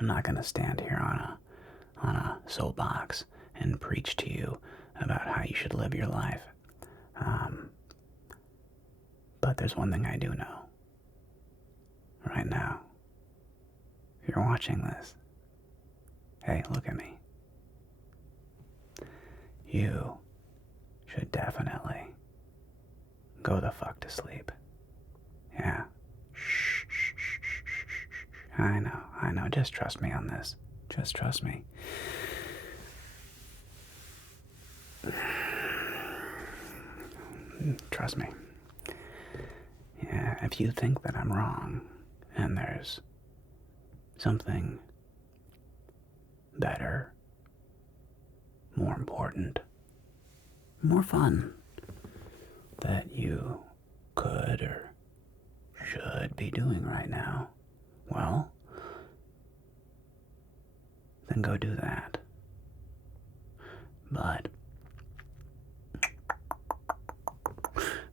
I'm not going to stand here on a soapbox and preach to you about how you should live your life. But there's one thing I do know. Right now, if you're watching this, hey, look at me. You should definitely go the fuck to sleep. Yeah. Shh, shh, shh, shh, shh, shh. I know. Just trust me on this. Just trust me. Trust me. Yeah, if you think that I'm wrong and there's something better, more important, more fun that you could or should be doing right now, well, then go do that. But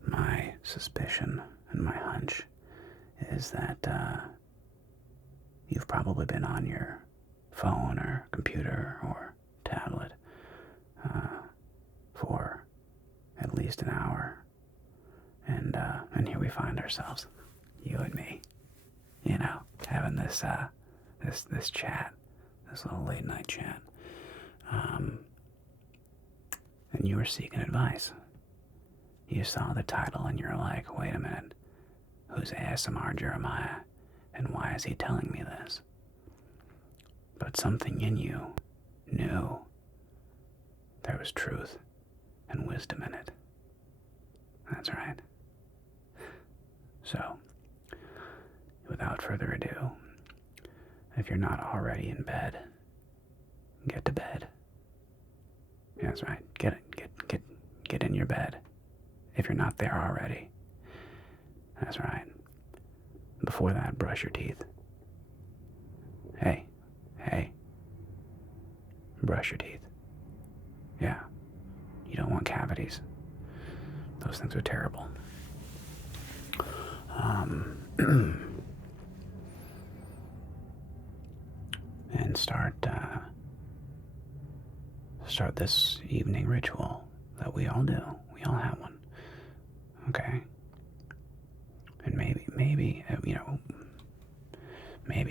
my suspicion and my hunch is that you've probably been on your phone or computer or tablet for at least an hour, and here we find ourselves, you and me, having this this chat, this little late night chat, and you were seeking advice. You saw the title and you're like, wait a minute, who's ASMR Jeremiah, and why is he telling me this? But something in you knew there was truth and wisdom in it. That's right. So, without further ado, if you're not already in bed, get to bed. Yeah, that's right. Get in your bed. If you're not there already. That's right. Before that, brush your teeth. Hey. Brush your teeth. Yeah. You don't want cavities. Those things are terrible. And start this evening ritual that we all do. We all have one. Okay? And maybe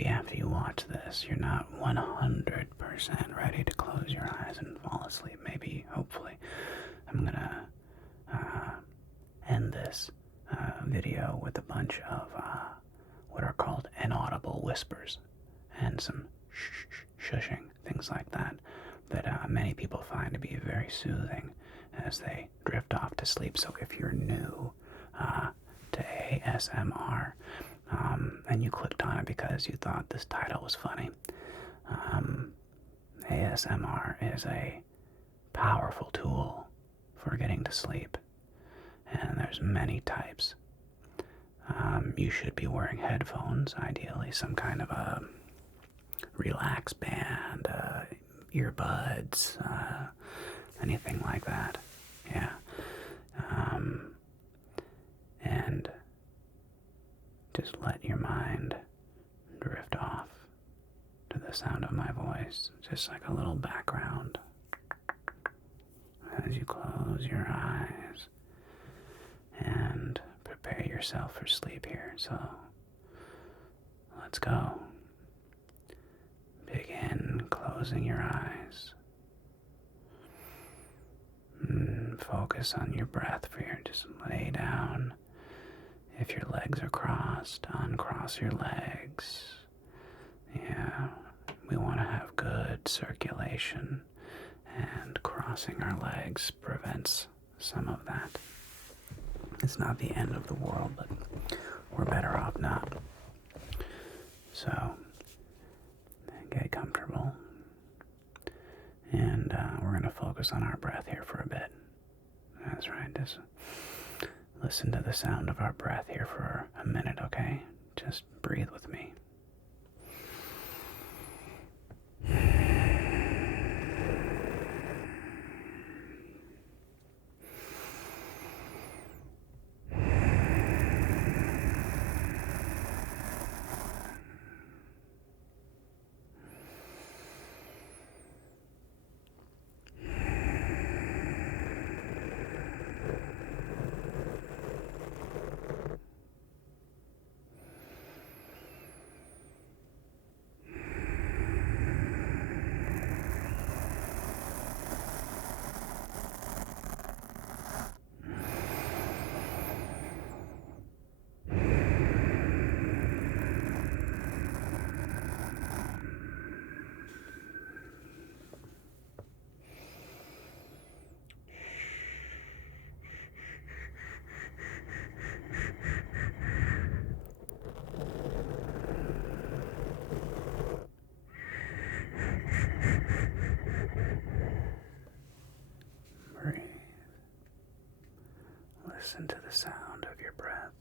after you watch this, you're not 100% ready to close your eyes and fall asleep. Maybe, hopefully, I'm gonna end this video with a bunch of what are called inaudible whispers and some shushing, things like that, that many people find to be very soothing as they drift off to sleep. So if you're new to ASMR, and you clicked on it because you thought this title was funny, ASMR is a powerful tool for getting to sleep, and there's many types. You should be wearing headphones, ideally some kind of a relax band, earbuds, anything like that. Yeah. And just let your mind drift off to the sound of my voice, just like a little background as you close your eyes and prepare yourself for sleep here. So let's go. Begin closing your eyes. Focus on your breath here. Just lay down. If your legs are crossed, uncross your legs. Yeah, we want to have good circulation, and crossing our legs prevents some of that. It's not the end of the world, but we're better off not. So, get comfortable, and we're going to focus on our breath here for a bit. That's right, just listen to the sound of our breath here for a minute, okay? Just breathe with me. listen to the sound of your breath.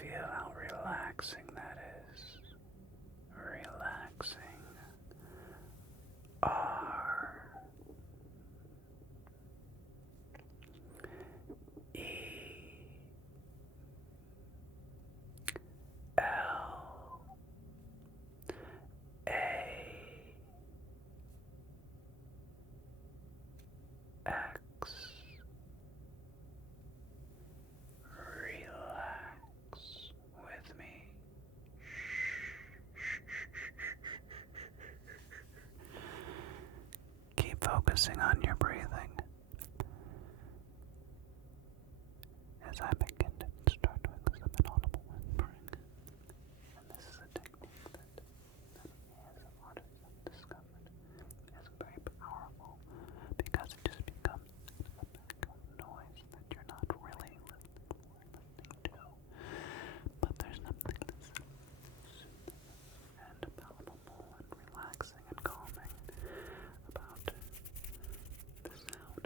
Feel how relaxing that is. Relaxing. R E L A X. Relax with me. Keep focusing on your breathing as I begin to start doing some inaudible whispering. And this is a technique that ASMRtists have discovered is very powerful because it just becomes a background noise that you're not really listening to. But there's something that's soothing and palpable and relaxing and calming about the sound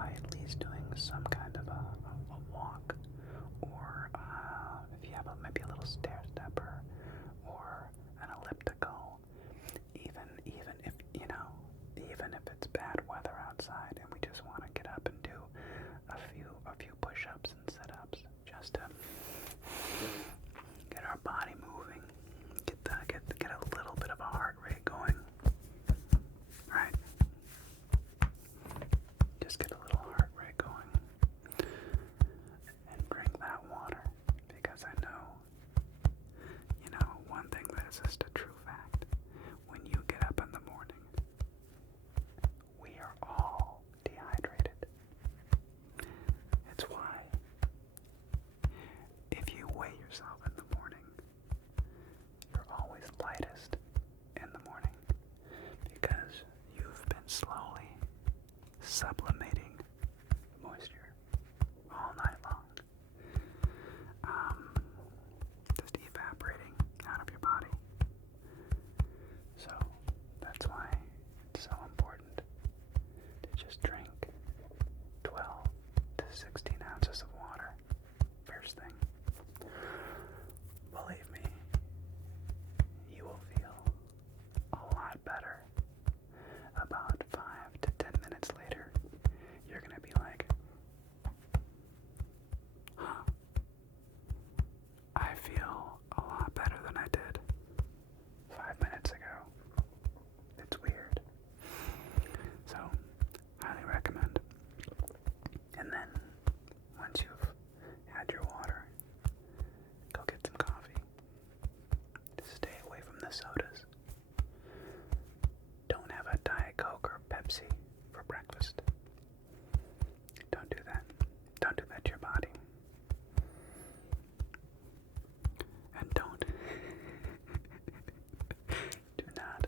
by at least doing some kind of a walk, or if you have maybe a little stair stepper, or an elliptical. Even if even if it's bad weather outside and we just want to get up and do a few push-ups and sit-ups, just to get our body moving, get a little bit of a heart rate going, right? Just get a little heart rate going, and drink that water, because I know, one thing that is just a true fact: when you get up in the morning, we are all dehydrated. It's why, if you weigh yourself in the morning, you're always lightest in the morning, because you've been slowly sublimating moisture all night long. Just evaporating out of your body. So that's why it's so important to just drink 12 to 16 ounces of water first thing. Believe me, you will feel a lot better. About 5 to 10 minutes later, you're gonna be like, huh, I feel a lot better than I did 5 minutes ago. It's weird. So, highly recommend. And then, once you've had your water, go get some coffee. Just stay away from the sodas. Don't have a Diet Coke or Pepsi for breakfast. Don't do that. Don't do that to your body. And don't do not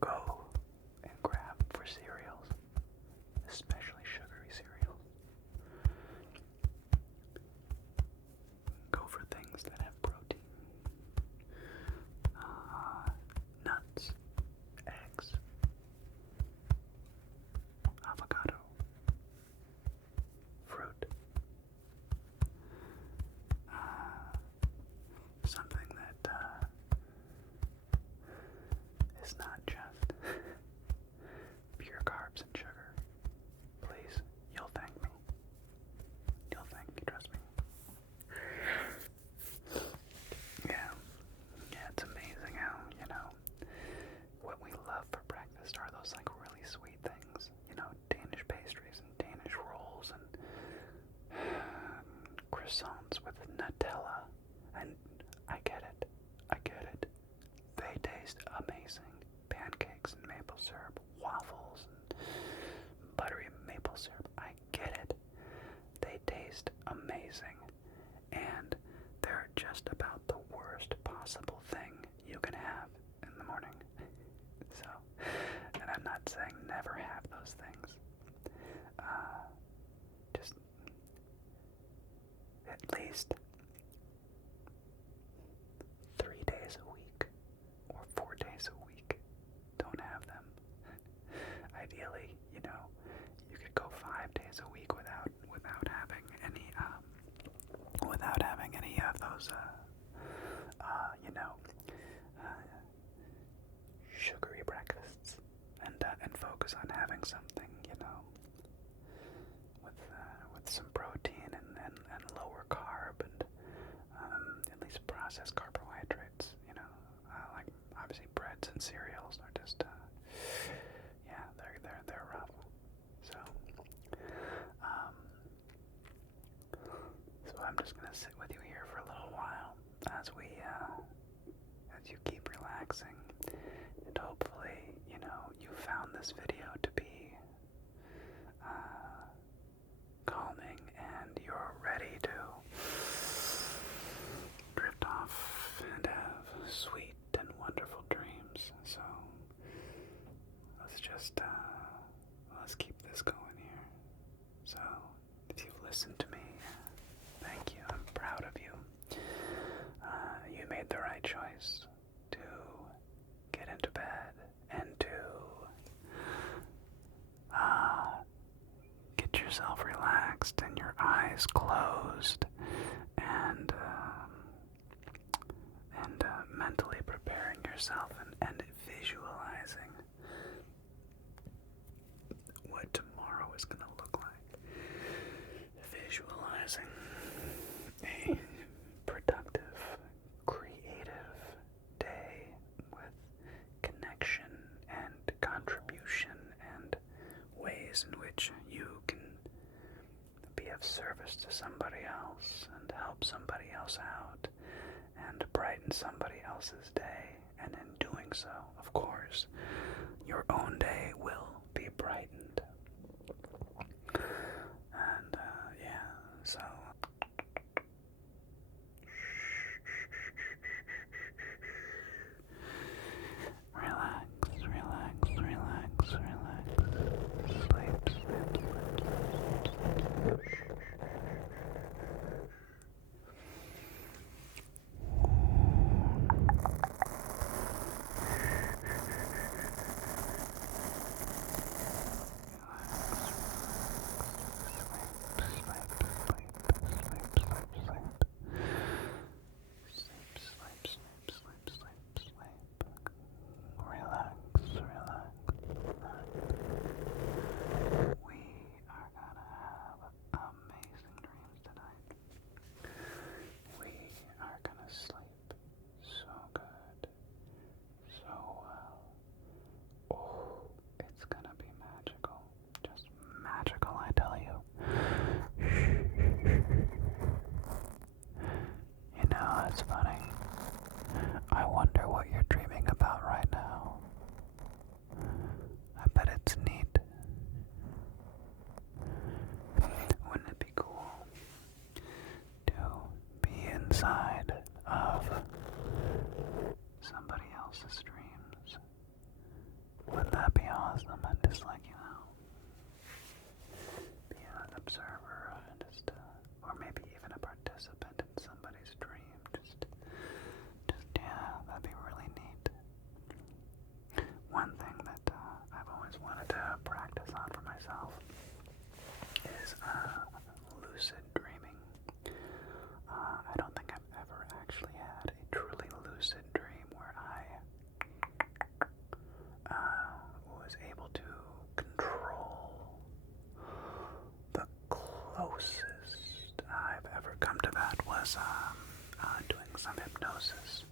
go and grab for cereals, especially sugary cereals. Go for things that have protein. Nuts, eggs, avocado, fruit. Something that is not just pure carbs and sugar. Please, you'll thank me. You'll thank me, trust me. Yeah, it's amazing how, what we love for breakfast are those like really sweet things. Danish pastries and Danish rolls and croissants with Nutella. And I get it. They taste amazing. Pancakes and maple syrup, waffles and buttery maple syrup. I get it. They taste amazing. And they're just about the worst possible thing you can have in the morning. So, and I'm not saying never have those things. Just at least 3 days a week or 4 days a week. Don't have them. Ideally, you could go 5 days a week without having any of those sugary breakfasts, and focus on having something with some protein and lower carb and at least processed carbohydrates. Like obviously breads and cereals are just they're rough. So I'm just gonna sit with you here for a little while as you keep relaxing, and hopefully you found this video to be calming, and you're ready to drift off and have sweet and wonderful dreams. So let's keep this going here. So if you've listened to me, thank you. I'm proud of you. You made the right choice to get into bed and to relaxed and your eyes closed, and mentally preparing yourself and visualizing what tomorrow is going to look like. Visualizing a productive, creative day with connection and contribution and ways in which you can be of service to somebody else and help somebody else out and brighten somebody else's day. And in doing so, of course, your own day will be brightened. And yeah, so relax, relax, relax, relax. Sleep, sleep, sleep, sleep. It's funny. I wonder what you're dreaming about right now. I bet it's neat. Wouldn't it be cool to be inside of somebody else's dreams? Wouldn't that be awesome? And just like, be an observer and just, or maybe even a participant in somebody's dream. Yeah, that'd be really neat. One thing that I've always wanted to practice on for myself is lucid dreaming. I don't think I've ever actually had a truly lucid dream where I was able to control. The closest I've ever come to that was doing some hypnosis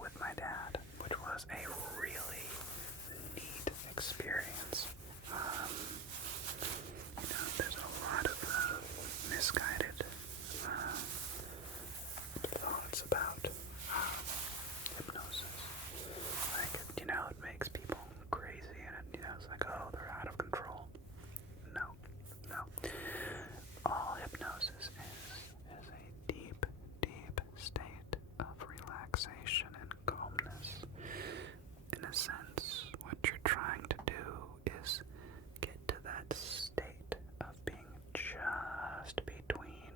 with my dad, which was a really neat experience. There's a lot of misguided thoughts about hypnosis. Like, it makes people crazy, and it's like, oh, they're out of control. No. All hypnosis is a deep, deep state of relaxation and calmness. In a sense, what you're trying to do is get to that state of being just between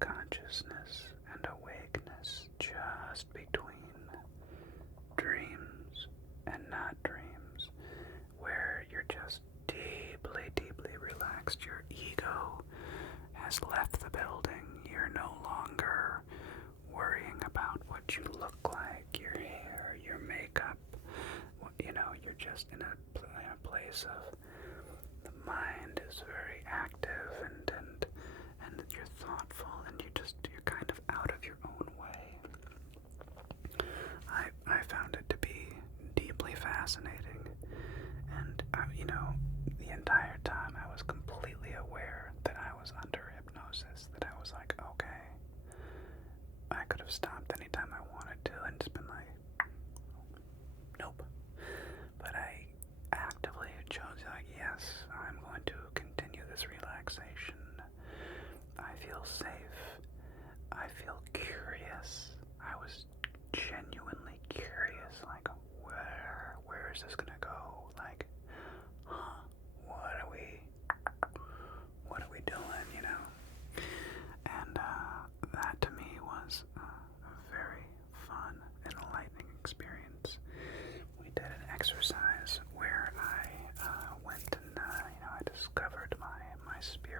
consciousness and awakeness, just between dreams and not dreams, where you're just deeply, deeply relaxed. Your ego has left the building. You're no longer worrying about what you look like, your hair, your makeup. You're just in a place of the mind is very active and you're thoughtful and you're kind of out of your own way. I found it to be deeply fascinating, and the entire time I was completely aware that I was under hypnosis, that I was like, okay, I could have stopped anytime I wanted to and just been like, nope. But I actively chose, like, yes, I'm going to continue this relaxation. I feel safe. I feel curious. I was genuinely curious, like, where is this gonna go? Like, what are we doing, And that to me was a very fun, enlightening experience. We did an exercise where I went and I discovered my spirit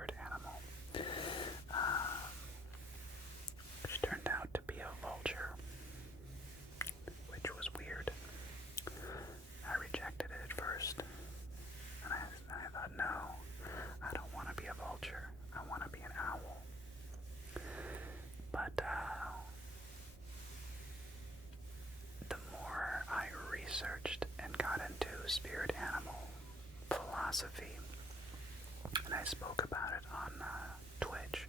philosophy, and I spoke about it on Twitch,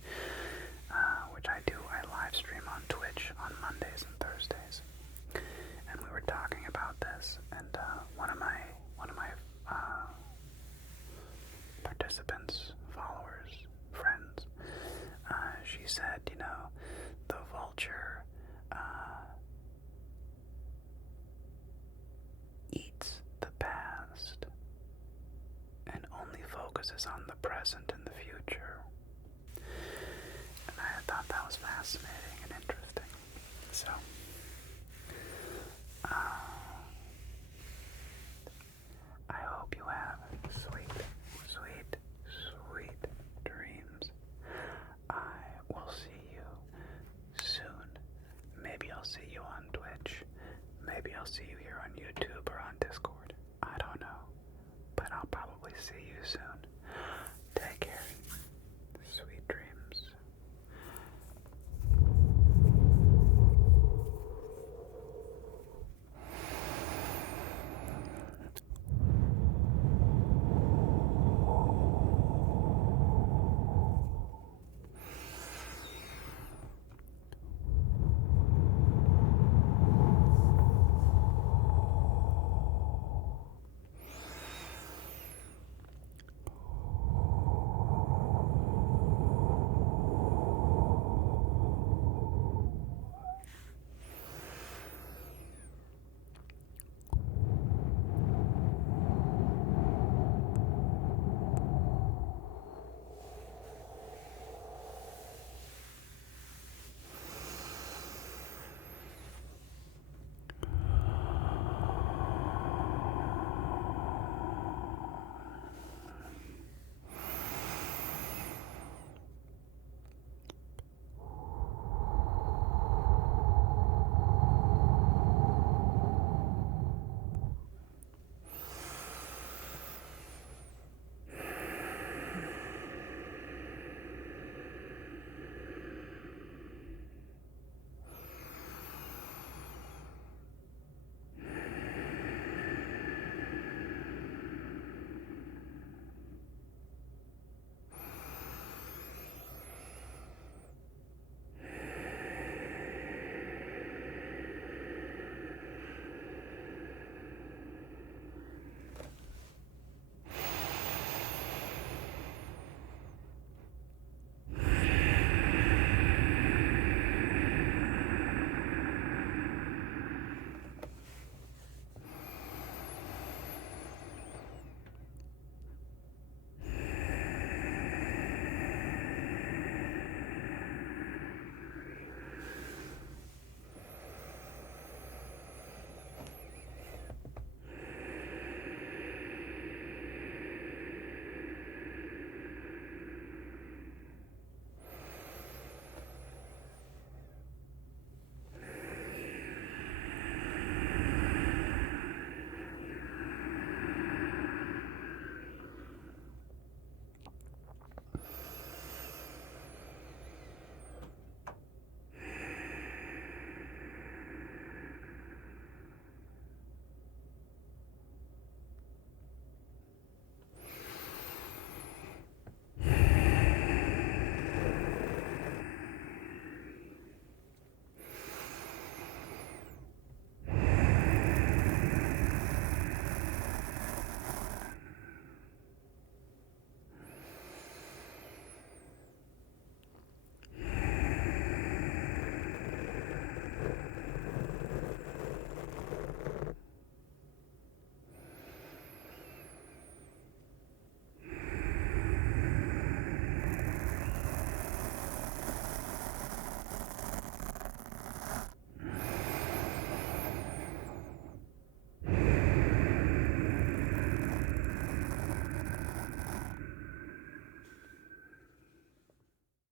which I do. I live stream on Twitch on Mondays and Thursdays, and we were talking about this, and one of my participants, followers, friends, she said, you know, the vulture eats the past and only focuses on the present and the future. And I thought that was fascinating and interesting. So, I hope you have sweet, sweet, sweet dreams. I will see you soon. Maybe I'll see you on Twitch. Maybe I'll see you here on YouTube or on Discord. I don't know. But I'll probably see you soon. Take care. Sweet dreams.